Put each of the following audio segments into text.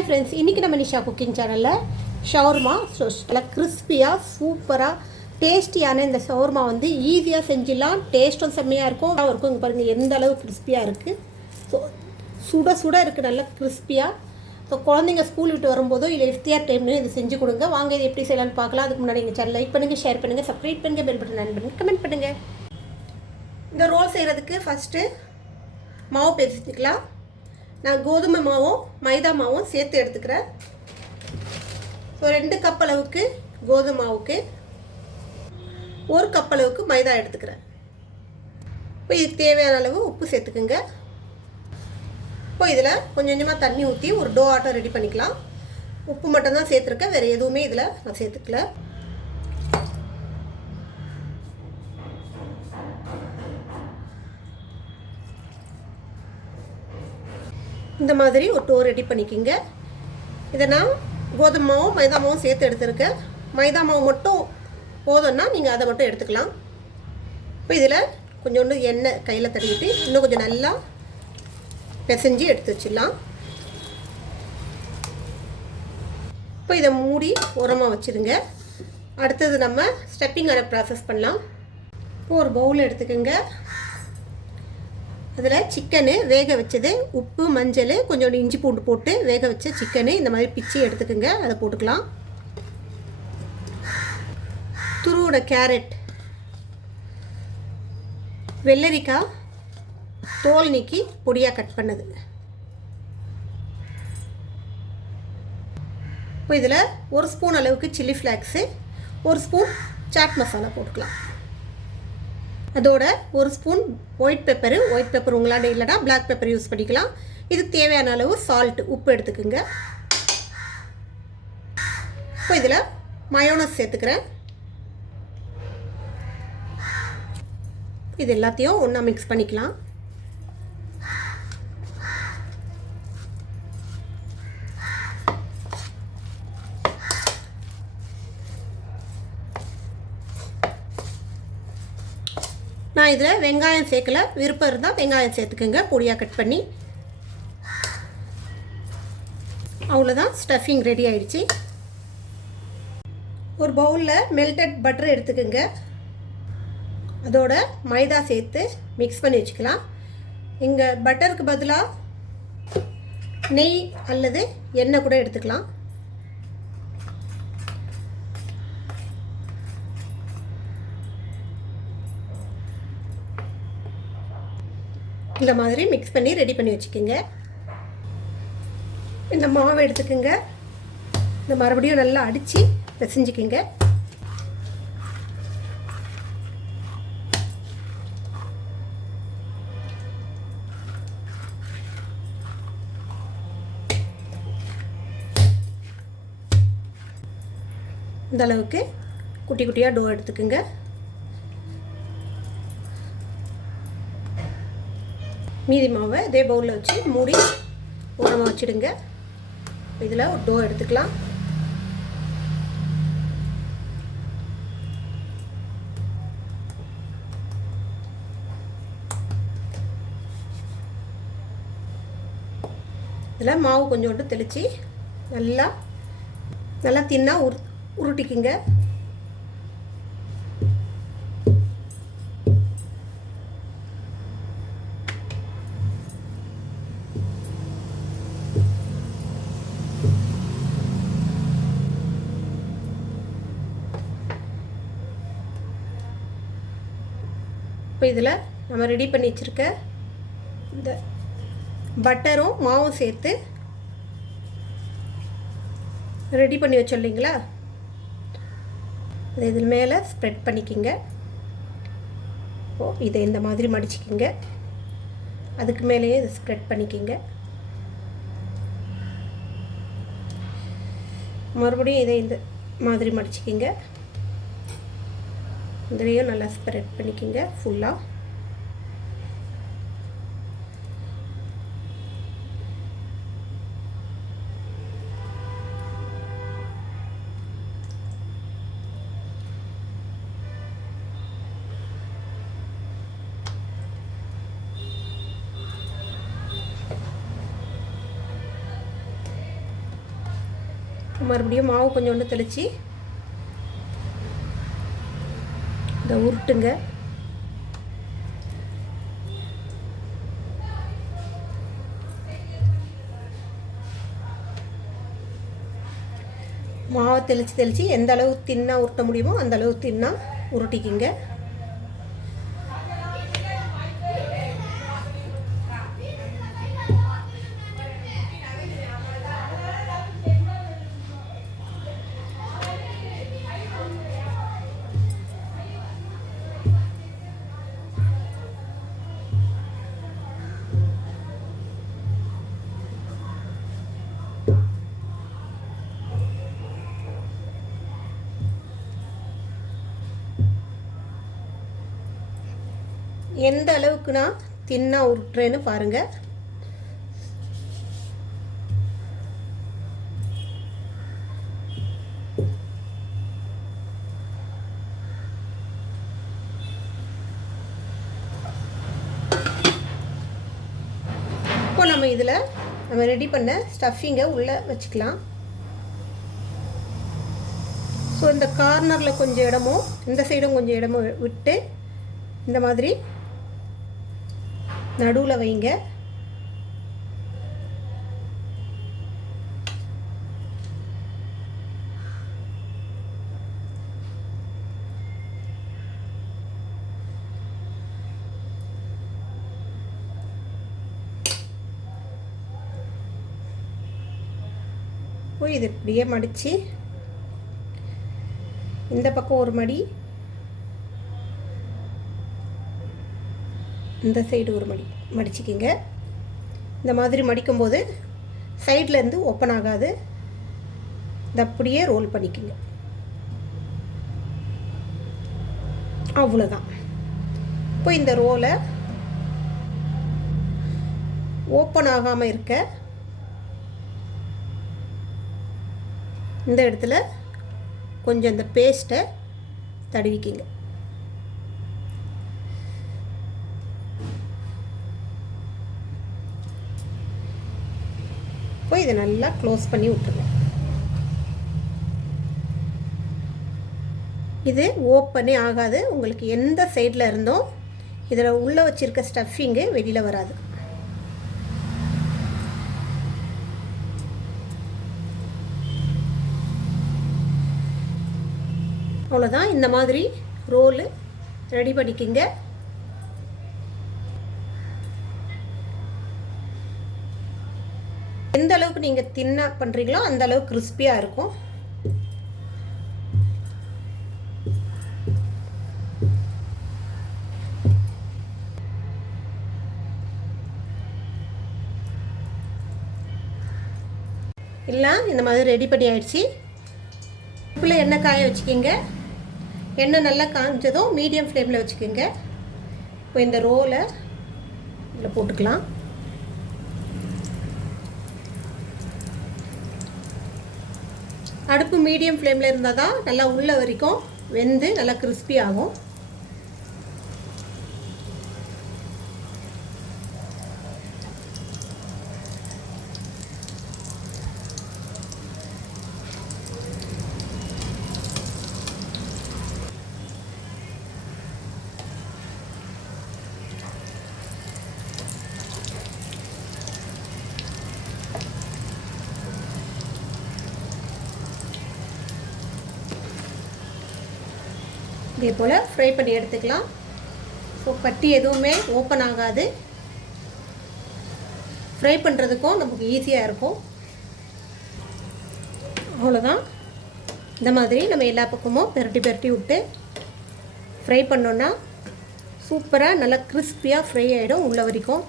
Hi friends, இன்றைக்கி நம்ம Nisha cooking சேனலில் ஷவர்மா நல்லா கிறிஸ்பியாக சூப்பராக டேஸ்டியான இந்த ஷவர்மா வந்து ஈஸியாக செஞ்சிடலாம். டேஸ்ட்டும் செம்மையாக இருக்கும். இங்கே பாருங்கள் எந்த அளவு கிறிஸ்பியாக இருக்குது. ஸோ சுட சுட இருக்குது, நல்லா கிறிஸ்பியாக. ஸோ குழந்தைங்க ஸ்கூல் விட்டு வரும்போதோ இல்லை இஃப்தியார் டைம்லையும் இது செஞ்சு கொடுங்க. வாங்க இது எப்படி செய்யலாம்னு பார்க்கலாம். அதுக்கு முன்னாடி எங்கள் சேனல் லைக் பண்ணுங்கள், ஷேர் பண்ணுங்கள், சப்ஸ்கிரைப் பண்ணுங்கள், பெல் பட்டன் ஆன் பண்ணுங்கள், கமெண்ட் பண்ணுங்கள். இந்த ரோல் செய்கிறதுக்கு ஃபஸ்ட்டு மாவு பேசிக்கலாம். நான் கோதுமை மாவும் மைதா மாவும் சேர்த்து எடுத்துக்கிறேன். ஸோ 2 கப் அளவுக்கு கோதுமை மாவுக்கு 1 கப் அளவுக்கு மைதா எடுத்துக்கிறேன். இப்போ இதுக்கு தேவையான அளவு உப்பு சேர்த்துக்குங்க. இப்போ இதில் கொஞ்சம் கொஞ்சமாக தண்ணி ஊற்றி ஒரு டோ ஆட்டம் ரெடி பண்ணிக்கலாம். உப்பு மட்டும்தான் சேர்த்துருக்கேன், வேறு எதுவுமே இதில் நான் சேர்த்துக்கல. இந்த மாதிரி ஒரு டோ ரெடி பண்ணிக்கோங்க. இதை நான் கோதுமை மாவும் மைதா மாவும் சேர்த்து எடுத்துருக்கேன். மைதா மாவு மட்டும் போதும்னா நீங்கள் அதை மட்டும் எடுத்துக்கலாம். இப்போ இதில் கொஞ்சோண்டு எண்ணெய் கையில் தட்டிக்கிட்டு இன்னும் கொஞ்சம் நல்லா பிசைஞ்சு எடுத்து வச்சிடலாம். இப்போ இதை மூடி உரமாக வச்சுருங்க. அடுத்தது நம்ம ஸ்டெப்பிங்கான ப்ராசஸ் பண்ணலாம். இப்போ ஒரு பவுல் எடுத்துக்கோங்க. அதில் சிக்கனு வேக வச்சது, உப்பு, மஞ்சள், கொஞ்சோண்டு இஞ்சி பூண்டு போட்டு வேக வச்ச சிக்கனு இந்த மாதிரி பிச்சு எடுத்துக்கோங்க. அதை போட்டுக்கலாம். துருவோட கேரட், வெள்ளரிக்காய் தோல் நீக்கி பொடியாக கட் பண்ணது. இப்போ இதில் 1 ஸ்பூன் அளவுக்கு chilli flakes, 1 spoon chaat masala போட்டுக்கலாம். அதோட 1 ஸ்பூன் ஒயிட் பெப்பர் உங்களாண்ட இல்லைனா பிளாக் பெப்பர் யூஸ் பண்ணிக்கலாம். இதுக்கு தேவையான அளவு சால்ட்டு, உப்பு எடுத்துக்கோங்க. இப்போ இதில் மயோனஸ் சேர்த்துக்கிறேன். இது எல்லாத்தையும் ஒன்றா மிக்ஸ் பண்ணிக்கலாம். நான் இதில் வெங்காயம் சேர்க்கல, விருப்பம் இருந்தால் வெங்காயம் சேர்த்துக்கோங்க பொடியாக கட் பண்ணி. அவ்வளோதான், ஸ்டஃபிங் ரெடி ஆயிடுச்சு. ஒரு பவுலில் மெல்டட் பட்டர் எடுத்துக்கோங்க. அதோட மைதா சேர்த்து மிக்ஸ் பண்ணி வச்சுக்கலாம். இங்கே பட்டருக்கு பதிலாக நெய் அல்லது எண்ணெய் கூட எடுத்துக்கலாம். இந்த மாதிரி மிக்ஸ் பண்ணி ரெடி பண்ணி வச்சுக்கோங்க. இந்த மாவை எடுத்துக்கோங்க. இந்த மறுபடியும் நல்லா அடித்து பிசைஞ்சிக்கோங்க. இந்த அளவுக்கு குட்டி குட்டியாக டோ எடுத்துக்கோங்க. மீதி மாவை இதே பவுலில் வச்சு மூடி ஓரமாக வச்சுடுங்க. இதில் ஒரு டோ எடுத்துக்கலாம். இதில் மாவு கொஞ்சோண்டு தெளித்து நல்லா தின்னா உருட்டிக்குங்க. இப்போ இதில் நம்ம ரெடி பண்ணி வச்சுருக்க இந்த பட்டரும் மாவும் சேர்த்து ரெடி பண்ணி வச்சோம் இல்லைங்களா, அது இதில் மேலே ஸ்ப்ரெட் பண்ணிக்கிங்க. இதை இந்த மாதிரி மடிச்சிக்கிங்க. அதுக்கு மேலேயே இதை ஸ்ப்ரெட் பண்ணிக்கிங்க. மறுபடியும் இதை இந்த மாதிரி மடிச்சிக்கிங்க. இதுலேயும் நல்லா ஸ்ப்ரெட் பண்ணிக்கிங்க ஃபுல்லாக. மறுபடியும் மாவு கொஞ்சோண்டு தெளித்து இதை உருட்டுங்க. மாவை தெளித்து எந்த அளவு தின்னா உருட்ட முடியுமோ அந்த அளவு தின்னா உருட்டிக்கிங்க. எந்த அளவுக்கு நான் தின்னா உருட்டுறேன்னு பாருங்கள். இப்போ நம்ம இதில் நம்ம ரெடி பண்ண ஸ்டஃபிங்கை உள்ளே வச்சுக்கலாம். ஸோ இந்த கார்னரில் கொஞ்சம் இடமும் இந்த சைடும் கொஞ்சம் இடமும் விட்டு இந்த மாதிரி நடுவில் வைங்க. இது இப்படியே மடித்து இந்த பக்கம் ஒரு மடி, இந்த சைடு ஒரு மடி மடிச்சிக்கிங்க. இந்த மாதிரி மடிக்கும்போது சைட்லேருந்து ஓப்பன் ஆகாது. இதை அப்படியே ரோல் பண்ணிக்கோங்க. அவ்வளோதான். இப்போ இந்த ரோலை ஓப்பன் ஆகாமல் இருக்க இந்த இடத்துல கொஞ்சம் இந்த பேஸ்ட்டை தடவிக்கிங்க. இப்போ இதை நல்லா க்ளோஸ் பண்ணி விட்டுருங்க. இது ஓப்பனே ஆகாது. உங்களுக்கு எந்த சைடில் இருந்தோம் இதில் உள்ளே வச்சுருக்க ஸ்டஃபிங்கு வெளியில் வராது. அவ்வளோதான். இந்த மாதிரி ரோலு ரெடி பண்ணிக்கிங்க. எந்த அளவுக்கு நீங்கள் தின்னா பண்ணுறீங்களோ அந்த அளவுக்கு கிறிஸ்பியாக இருக்கும். இல்லை இந்த மாதிரி ரெடி பண்ணி ஆயிடுச்சு. உப்புல எண்ணெய் காய வச்சுக்கிங்க. எண்ணெய் நல்லா காய்ஞ்சதும் மீடியம் ஃப்ளேமில் வச்சுக்கோங்க. இப்போ இந்த ரோலை இதில் போட்டுக்கலாம். அடுப்பு மீடியம் ஃப்ளேமில் இருந்தால் தான் நல்லா உள்ள வரைக்கும் வெந்து நல்லா கிறிஸ்பி ஆகும். இதே போல் ஃப்ரை பண்ணி எடுத்துக்கலாம். ஸோ கட்டி எதுவுமே ஓப்பன் ஆகாது. ஃப்ரை பண்ணுறதுக்கும் நமக்கு ஈஸியாக இருக்கும். அவ்வளோதான். இந்த மாதிரி நம்ம எல்லா பக்கமும் பெரட்டி விட்டு ஃப்ரை பண்ணோன்னா சூப்பராக நல்லா கிறிஸ்பியாக ஃப்ரை ஆகிடும் உள்ள வரைக்கும்.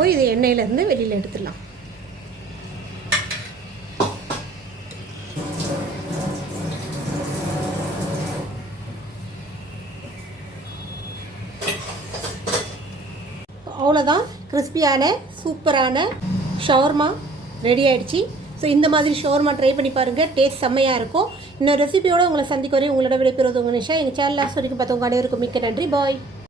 போய் இது எண்ணெயிலேருந்து வெளியில் எடுத்துடலாம். அவ்வளோதான், கிறிஸ்பியான சூப்பரான ஷவர்மா ரெடி ஆகிடுச்சு. ஸோ இந்த மாதிரி ஷவர்மா ட்ரை பண்ணி பாருங்கள், டேஸ்ட் செம்மையாக இருக்கும். இன்னொரு ரெசிபியோடு உங்களை சந்திக்க வரையும் உங்களோட விடைபெறுவது உங்கள் நிஷா. எங்கள் சேனல் லாஸ்ட் வரைக்கும் பார்த்தவங்க அனைவருக்கும் மிக்க நன்றி. பாய்.